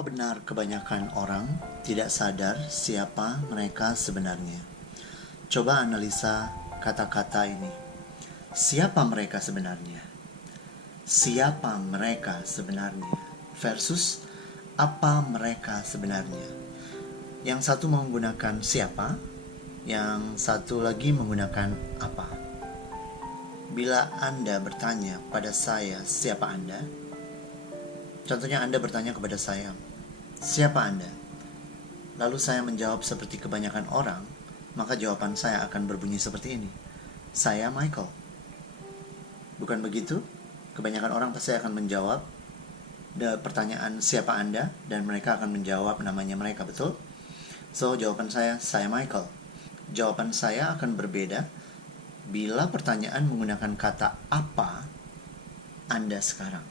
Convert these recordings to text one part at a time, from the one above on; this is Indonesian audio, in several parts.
Apa benar kebanyakan orang tidak sadar siapa mereka sebenarnya? Coba analisa kata-kata ini. Siapa mereka sebenarnya? Siapa mereka sebenarnya? Versus apa mereka sebenarnya? Yang satu menggunakan siapa, yang satu lagi menggunakan apa. Bila Anda bertanya pada saya, siapa Anda? Contohnya Anda bertanya kepada saya, siapa Anda? Lalu saya menjawab seperti kebanyakan orang, maka jawaban saya akan berbunyi seperti ini. Saya Michael. Bukan begitu? Kebanyakan orang pasti akan menjawab pertanyaan siapa Anda, dan mereka akan menjawab namanya mereka, betul? So, jawaban saya Michael. Jawaban saya akan berbeda bila pertanyaan menggunakan kata apa Anda sekarang.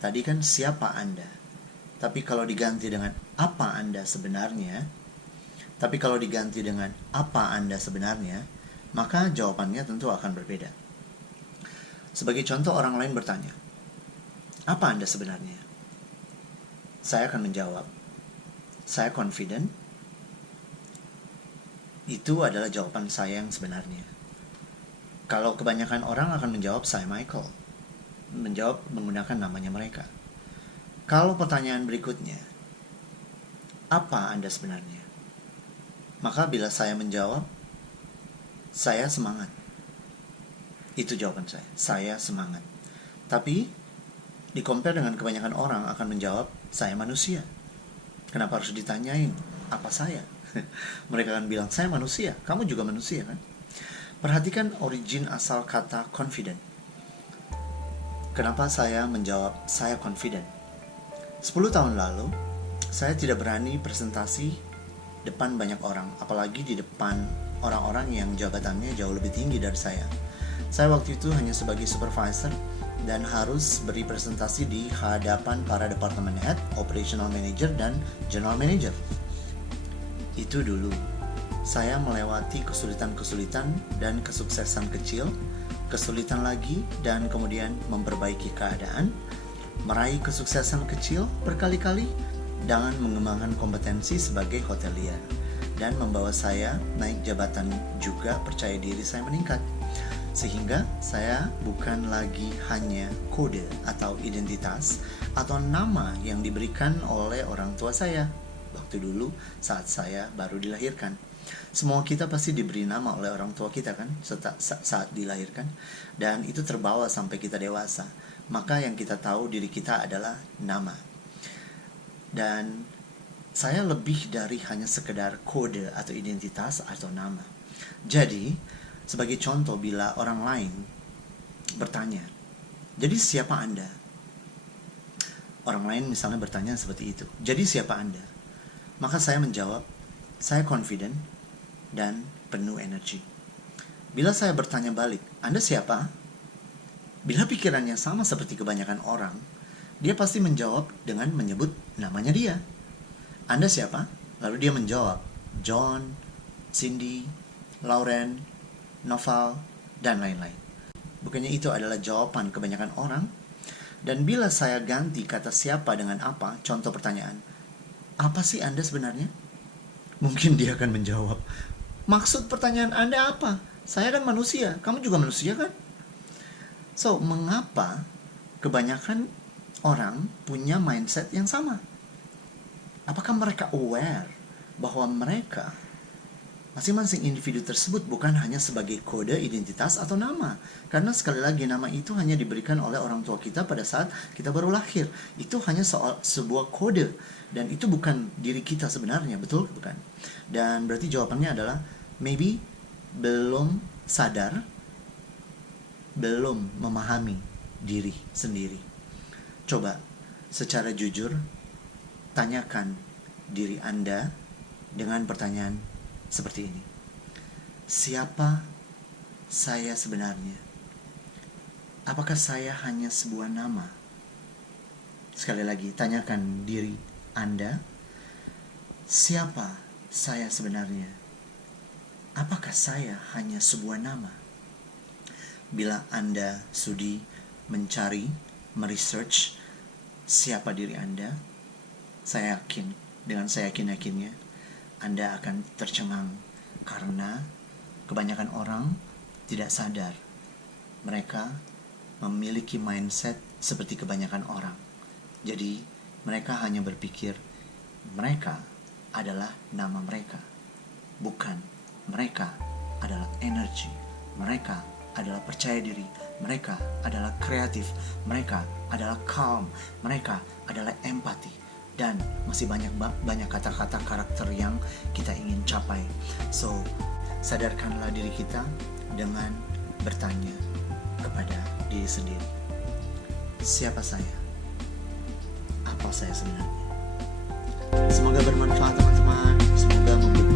Tadi kan siapa Anda? Tapi kalau diganti dengan apa Anda sebenarnya, maka jawabannya tentu akan berbeda. Sebagai contoh, orang lain bertanya, apa Anda sebenarnya? Saya akan menjawab, saya confident. Itu adalah jawaban saya yang sebenarnya. Kalau kebanyakan orang akan menjawab, saya Michael. Menjawab menggunakan namanya mereka. Kalau pertanyaan berikutnya, apa Anda sebenarnya? Maka bila saya menjawab, saya semangat. Itu jawaban saya semangat. Tapi, di-compare dengan kebanyakan orang akan menjawab, saya manusia. Kenapa harus ditanyain, apa saya? Mereka akan bilang, saya manusia, kamu juga manusia kan? Perhatikan origin asal kata confident. Kenapa saya menjawab, saya confident? 10 tahun lalu, saya tidak berani presentasi depan banyak orang, apalagi di depan orang-orang yang jabatannya jauh lebih tinggi dari saya. Saya waktu itu hanya sebagai supervisor dan harus beri presentasi di hadapan para department head, operational manager, dan general manager. Itu dulu. Saya melewati kesulitan-kesulitan dan kesuksesan kecil, kesulitan lagi, dan kemudian memperbaiki keadaan, meraih kesuksesan kecil berkali-kali dengan mengembangkan kompetensi sebagai hotelier, dan membawa saya naik jabatan juga, percaya diri saya meningkat. Sehingga saya bukan lagi hanya kode atau identitas atau nama yang diberikan oleh orang tua saya waktu dulu saat saya baru dilahirkan. Semua kita pasti diberi nama oleh orang tua kita kan saat dilahirkan, dan itu terbawa sampai kita dewasa. Maka yang kita tahu diri kita adalah nama. Dan saya lebih dari hanya sekedar kode atau identitas atau nama. Jadi, sebagai contoh, bila orang lain bertanya, jadi siapa Anda? Orang lain misalnya bertanya seperti itu, jadi siapa Anda? Maka saya menjawab, saya confident dan penuh energi. Bila saya bertanya balik, Anda siapa? Bila pikirannya sama seperti kebanyakan orang, dia pasti menjawab dengan menyebut namanya dia. Anda siapa? Lalu dia menjawab, John, Cindy, Lauren, Noval, dan lain-lain. Bukannya itu adalah jawaban kebanyakan orang? Dan bila saya ganti kata siapa dengan apa, contoh pertanyaan, apa sih Anda sebenarnya? Mungkin dia akan menjawab, maksud pertanyaan Anda apa? Saya kan manusia, kamu juga manusia kan? So, mengapa kebanyakan orang punya mindset yang sama? Apakah mereka aware bahwa mereka, masing-masing individu tersebut bukan hanya sebagai kode, identitas, atau nama? Karena sekali lagi, nama itu hanya diberikan oleh orang tua kita pada saat kita baru lahir. Itu hanya sebuah kode, dan itu bukan diri kita sebenarnya, betul? Bukan. Dan berarti jawabannya adalah maybe belum sadar, belum memahami diri sendiri. Coba secara jujur tanyakan diri Anda dengan pertanyaan seperti ini. Siapa saya sebenarnya? Apakah saya hanya sebuah nama? Sekali lagi, tanyakan diri Anda, siapa saya sebenarnya? Apakah saya hanya sebuah nama? Bila Anda sudi mencari, meresearch siapa diri Anda, Saya yakin, dengan saya yakin-yakinnya, Anda akan tercengang karena kebanyakan orang tidak sadar mereka memiliki mindset seperti kebanyakan orang. Jadi mereka hanya berpikir mereka adalah nama mereka, bukan mereka adalah energi, mereka adalah percaya diri, mereka adalah kreatif, mereka adalah calm, mereka adalah empati, dan masih banyak kata-kata karakter yang kita ingin capai. So, sadarkanlah diri kita dengan bertanya kepada diri sendiri. Siapa saya? Apa saya sebenarnya? Semoga bermanfaat teman-teman. Semoga memberikan